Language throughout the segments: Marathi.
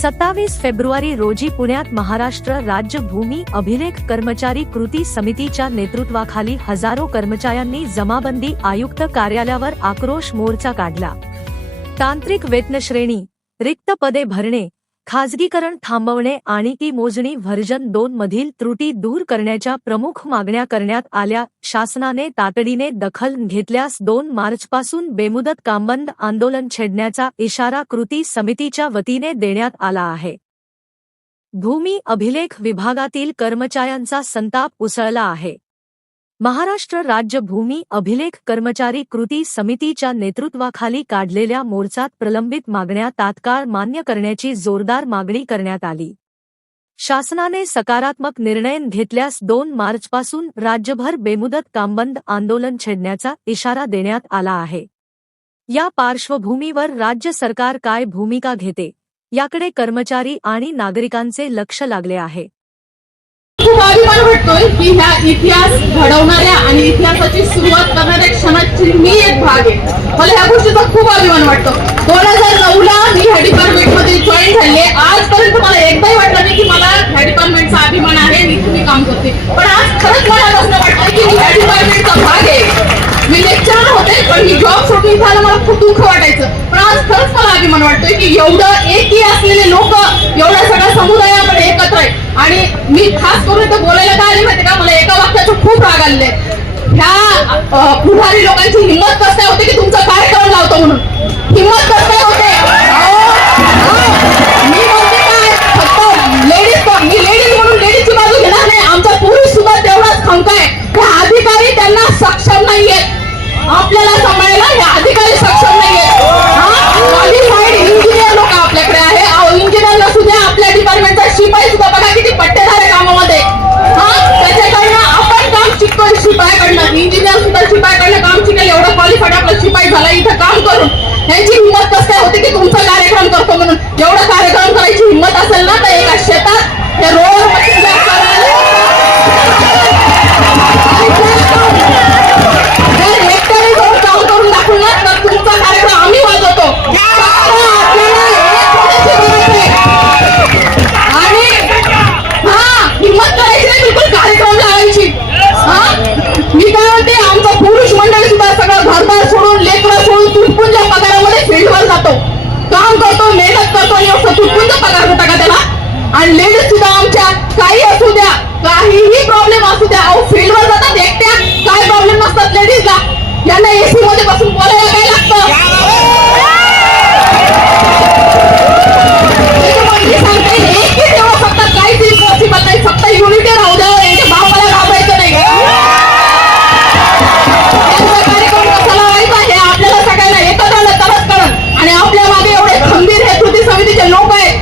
27 फेब्रुवारी रोजी पुण्यात महाराष्ट्र राज्य भूमी अभिलेख कर्मचारी कृती समितीच्या नेतृत्वाखाली हजारो कर्मचाऱ्यांनी जमाबंदी आयुक्त कार्यालयावर आक्रोश मोर्चा काढला। तांत्रिक वेतनश्रेणी, रिक्त पदे भरणे, खाजगीकरण थांबवणे आणि की मोजणी व्हर्जन 2 मधील त्रुटी दूर करण्याच्या प्रमुख मागण्या करण्यात आल्या। शासनाने तातडीने दखल घेतल्यास 2 मार्चपासून बेमुदत कामबंद आंदोलन छेडण्याचा इशारा कृती समितीच्या वतीने देण्यात आला आहे। भूमी अभिलेख विभागातील कर्मचाऱ्यांचा संताप उसळला आहे। महाराष्ट्र राज्य भूमी अभिलेख कर्मचारी कृती समितीच्या नेतृत्वाखाली काढलेल्या मोर्चात प्रलंबित मागण्या तात्काळ मान्य करण्याची जोरदार मागणी करण्यात आली। शासनाने सकारात्मक निर्णय घेतल्यास 2 मार्चपासून राज्यभर बेमुदत कामबंद आंदोलन छेडण्याचा इशारा देण्यात आला आहे। या पार्श्वभूमीवर राज्य सरकार काय भूमिका घेते याकडे कर्मचारी आणि नागरिकांचे लक्ष लागले आहे। खूप अभिमान वाटतोय की ह्या इतिहास घडवणाऱ्या आणि इतिहासाची सुरुवात करणाऱ्या क्षणाची मी एक भाग आहे। मला ह्या गोष्टीचा खूप अभिमान वाटतो। 2009 ला मी ह्या डिपार्टमेंट मध्ये जॉईन झाले। आजपर्यंत मला एकदाही वाटलं नाही की मला ह्या डिपार्टमेंटचा अभिमान आहे आणि इथे मी काम करते, पण आज खरंच मला असं वाटतं की मी ह्या डिपार्टमेंटचा भाग आहे। मी लेक्चरर होते पण मी जॉब सोडून इथे आलं, मला खूप दुःख वाटायचं, पण आज खरंच मला अभिमान वाटतोय की एवढं एकही असलेले लोक एवढ्या सगळ्या समुदायामध्ये एकत्र आहे। आणि मी खास करून इथं बोलायला काय आले माहिती का, मला एका वाक्याचं खूप राग आलेला आहे। ह्या पुढारी लोकांची हिंमत कसं काय होते की तुमचा कार्यक्रम लावतो म्हणून, हिंमत कसं काय होते। मी म्हणते काय, फक्त लेडीज, मी लेडीज म्हणून लेडीजची बाजू घेणार नाही, आमचा पुरुष सुद्धा तेवढाच खंका आहे। हे अधिकारी त्यांना सक्षम नाहीयेत, आपल्याला सांभाळायला हे अधिकारी सक्षम नाहीयेत। क्वालिफाईड इंजिनियर लोक आपल्याकडे आहे। इंजिनियर नसू द्या, आपल्या डिपार्टमेंटचा शिपाई सुद्धा बघा किती पट्टेदार आहे कामामध्ये। त्याच्याकडनं आपण काम शिकतोय, शिपायाकडनं इंजिनियर सुद्धा शिपायाकडनं काम शिकेल एवढं क्वालिफाईड आपला शिपाई झाला इथं काम करून। यांची हिंमत कसं काय होते की तुमचा कार्यक्रम करतो म्हणून। एवढा कार्यक्रम करायची हिंमत असेल ना तर एका शेतात हे रोड हेक्टरी जाऊन काम करून दाखवून ना तर तुमचा कार्यक्रम आम्ही वाजवतो। आणि हिंमत करायची नाही, बिलकुल कार्यक्रम लावायची। मी काय म्हणते, आमचं पुरुष मंडळ सुद्धा सगळं घरदार सोडून लेकरं सोडून तुटपुंज पगारामध्ये फील्डवर जातो, काम करतो, मेहनत करतो आणि असं तुटपुंज पगार होता का त्याला। आणि लेडीज सुद्धा आमच्या काही असू द्या, काहीही प्रॉब्लेम असू द्या, अहो फील्डवर जातात एकट्या, काय प्रॉब्लेम नसतात लेडीजला। यांना एसी मध्ये बसून बोलायला काय लागतं। काहीतरी पॉसिबल नाही, फक्त युनिटी राहू द्या, यांच्या भावाला घाबरायचं नाही। कार्यक्रम कसा लावायचा हे आपल्याला सगळ्यांना एकत्र आलं तरच कळत। आणि आपल्या मागे एवढे खंबीर हे कृती समितीचे लोक आहेत,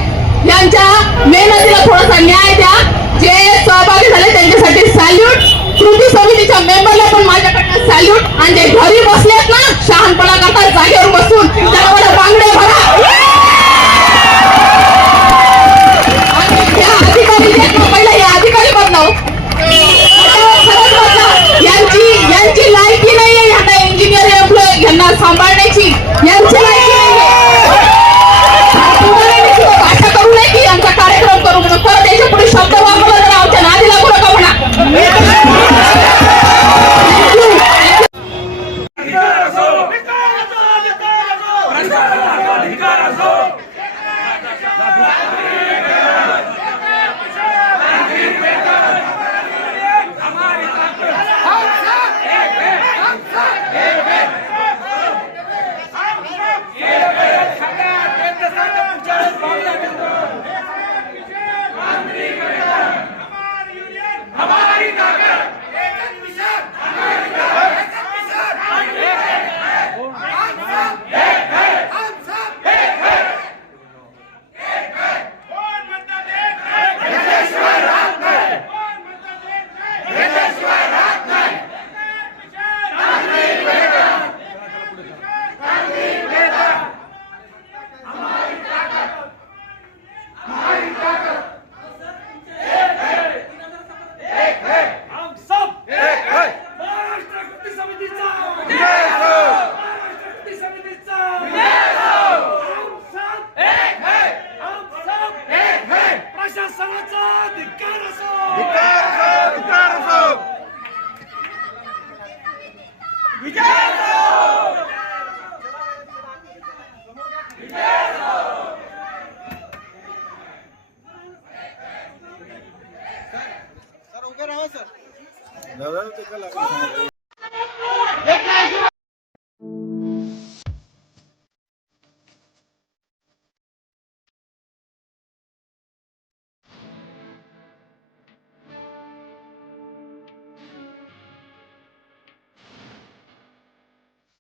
यांच्या मेहनतीला थोडासा न्याय द्या। जे सहभागी झाले त्यांच्यासाठी सॅल्यूट, कृती समितीच्या मेंबरला पण माझ्याकडनं सॅल्यूट। आणि जे घरी बसलेत ना शहाणपणा करतात जागेवर बसून, त्याला बांगडे भरा। पहिला हे अधिकारी बदलाव, यांची लायकी नाहीये यांना इंजिनियर एम्प्लॉय यांना सांभाळण्याची, यांची लायकी भाषा करू नये की यांचा कार्यक्रम करू म्हणून। परत त्याच्या पुढे शब्द वापरला तर आमच्या नादी लागू नका म्हणा। अधिकार दादा ते